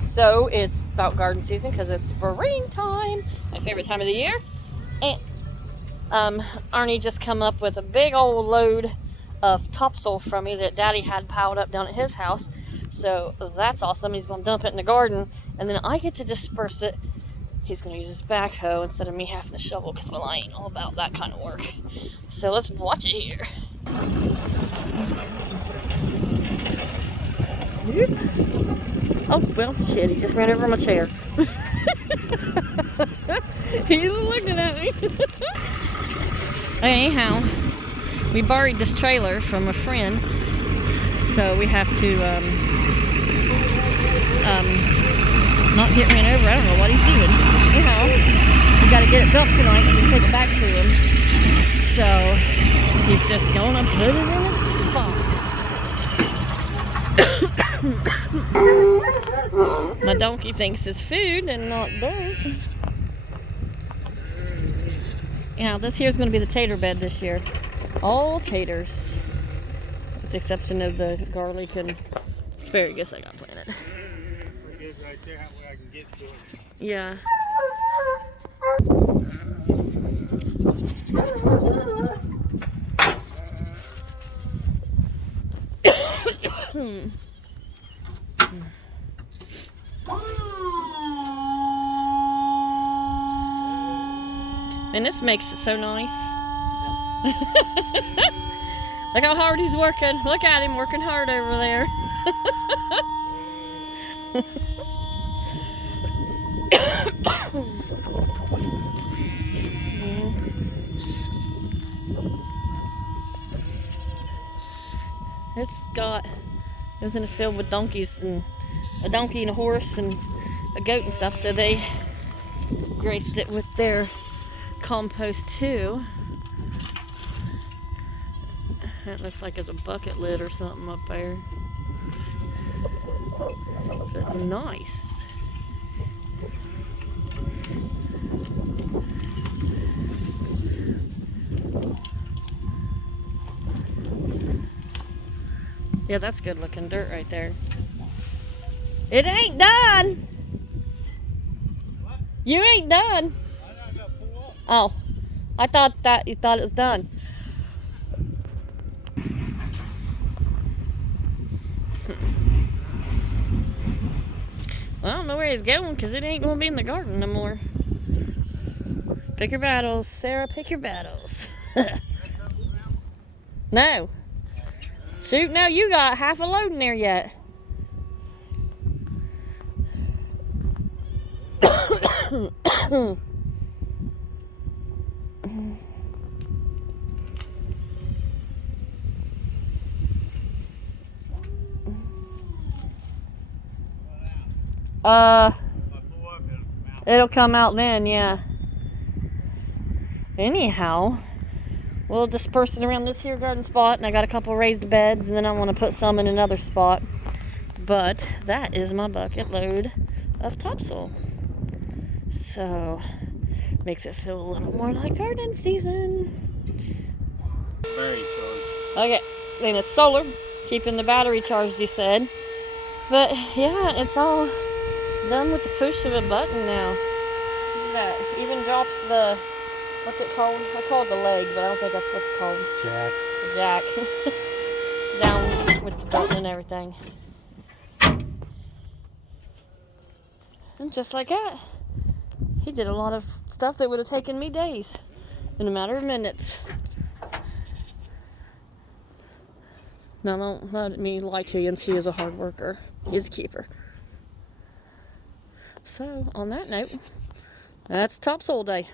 So it's about garden season because it's springtime, my favorite time of the year. And Arnie just come up with a big old load of topsoil from me that Daddy had piled up down at his house. So that's awesome. He's going to dump it in the garden, and then I get to disperse it. He's going to use his backhoe instead of me having to shovel because, well, I ain't all about that kind of work. So let's watch it here. Oh, well, shit, he just ran over my chair. He's looking at me. Anyhow, we borrowed this trailer from a friend, so we have to not get ran over. I don't know what he's doing. Anyhow, we got to get it built tonight so we can take it back to him. So he's just gonna put it in its spot. My donkey thinks it's food and not dirt. Now this here's going to be the tater bed this year. All taters, with the exception of the garlic and asparagus I got planted. Right there, that way I can get to it. Yeah. And this makes it so nice. Look how hard he's working. Look at him working hard over there. It was in a field with donkeys, and a donkey and a horse and a goat and stuff, so they graced it with their compost too. That looks like it's a bucket lid or something up there. But nice. Yeah, that's good looking dirt right there. It ain't done. What? You ain't done. I got pulled off. Oh, I thought that you thought it was done. Well, I don't know where he's going because it ain't going to be in the garden no more. Pick your battles, Sarah, pick your battles. No. Shoot, no, you got half a load in there yet. It'll come out then, yeah. Anyhow, we'll disperse it around this here garden spot, and I got a couple raised beds, and then I want to put some in another spot. But that is my bucket load of topsoil. So, makes it feel a little more like garden season. Very charged. Okay, then it's solar, keeping the battery charged, you said. But yeah, it's all done with the push of a button now. That even drops the, what's it called? I call it the leg, but I don't think that's what it's called. Jack. The jack. Down with the button and everything. And just like that, he did a lot of stuff that would have taken me days in a matter of minutes. Now don't let me lie to you and see he is a hard worker. He's a keeper. So, on that note, that's topsoil day.